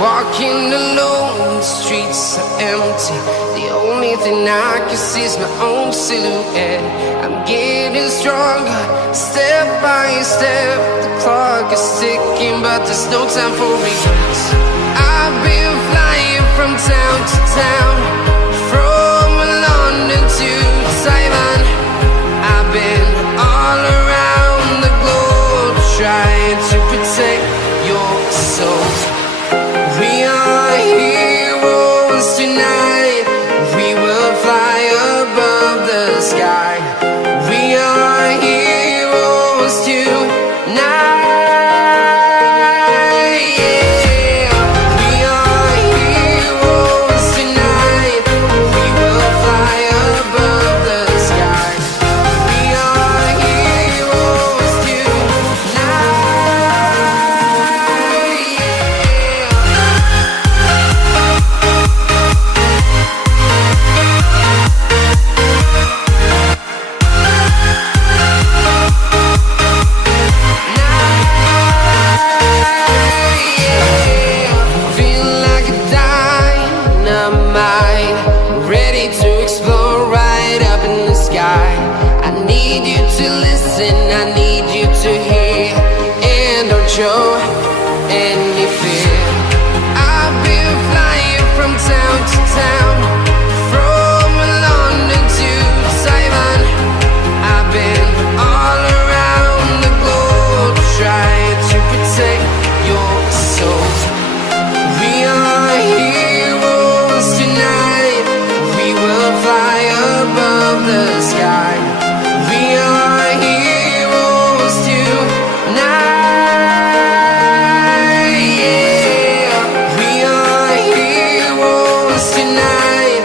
Walking alone, the streets are empty. The only thing I can see is my own silhouette. I'm getting stronger, step by step. The clock is ticking, but there's no time for regrets. I've been flying from town to town, from London to Taiwan. I've been all around the globe, trying to protect your soul. We are heroes tonight. We will fly above the sky. We are heroes tonight. Yeah. We are heroes tonight. We will fly above the sky. We are heroes tonight. I need you to hear, and don't show any fear. I've been flying from town to town, from London to Taiwan. I've been all around the globe, trying to protect your soul. We are heroes tonight. We will fly above the sky. We are heroes tonight. Yeah. We are heroes tonight.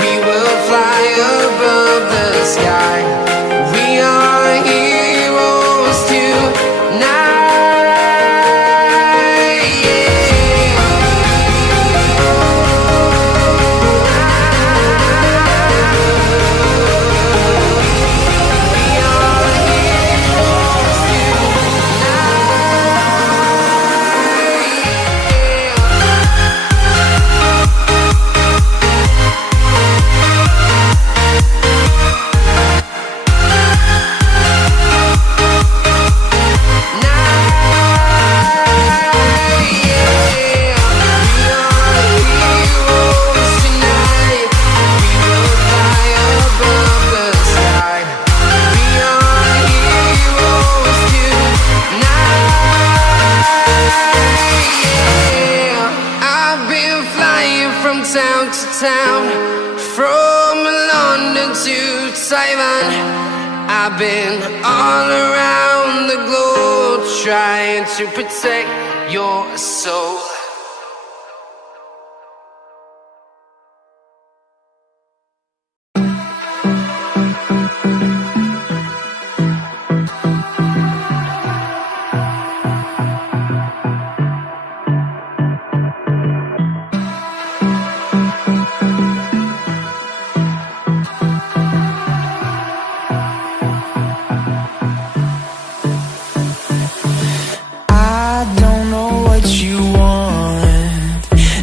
We will fly above the sky. We are heroes tonight. Town to town, from London to Taiwan. I've been all around the globe, trying to protect your soul.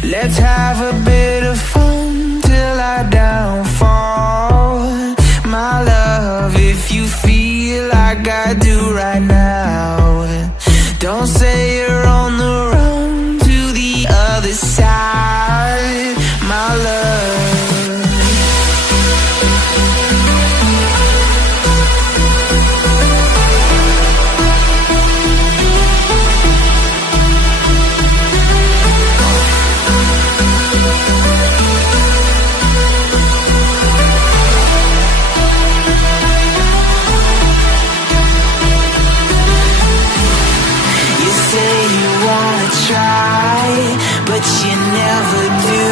Let's have a bit of fun till I downfall. My love, if you feel like I do right now, don't say you're on the run to the other side, my love. But you never do.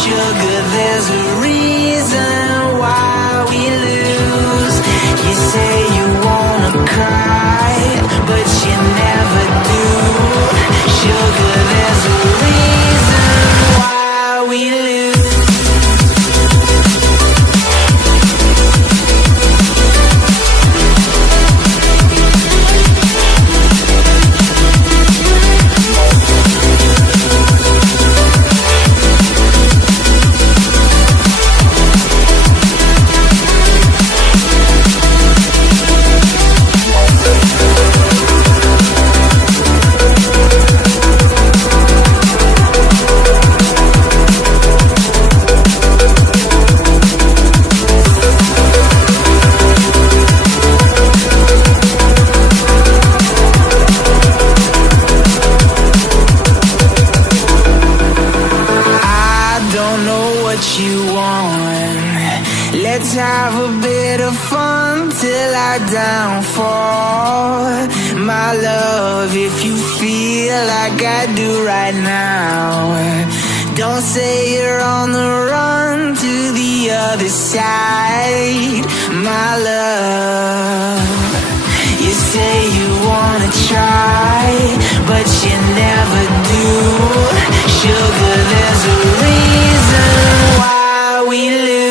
Sugar, there's a reason why we lose. You say you wanna cry, but you never do. Sugar, there's a reason why we lose. Let's have a bit of fun till I downfall. My love, if you feel like I do right now, don't say you're on the run to the other side, my love. You say you wanna try, but you never do. Sugar, there's a reason why we lose.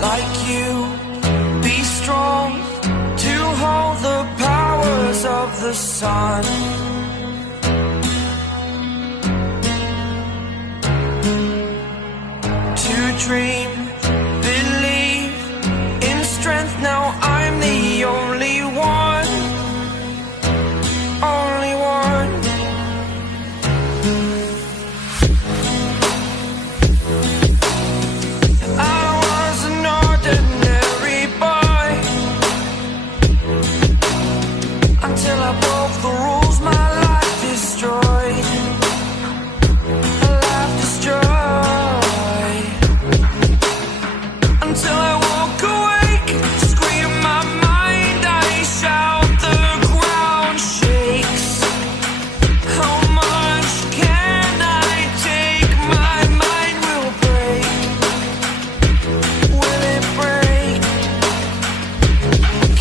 Like you, be strong to hold the powers of the sun. To dream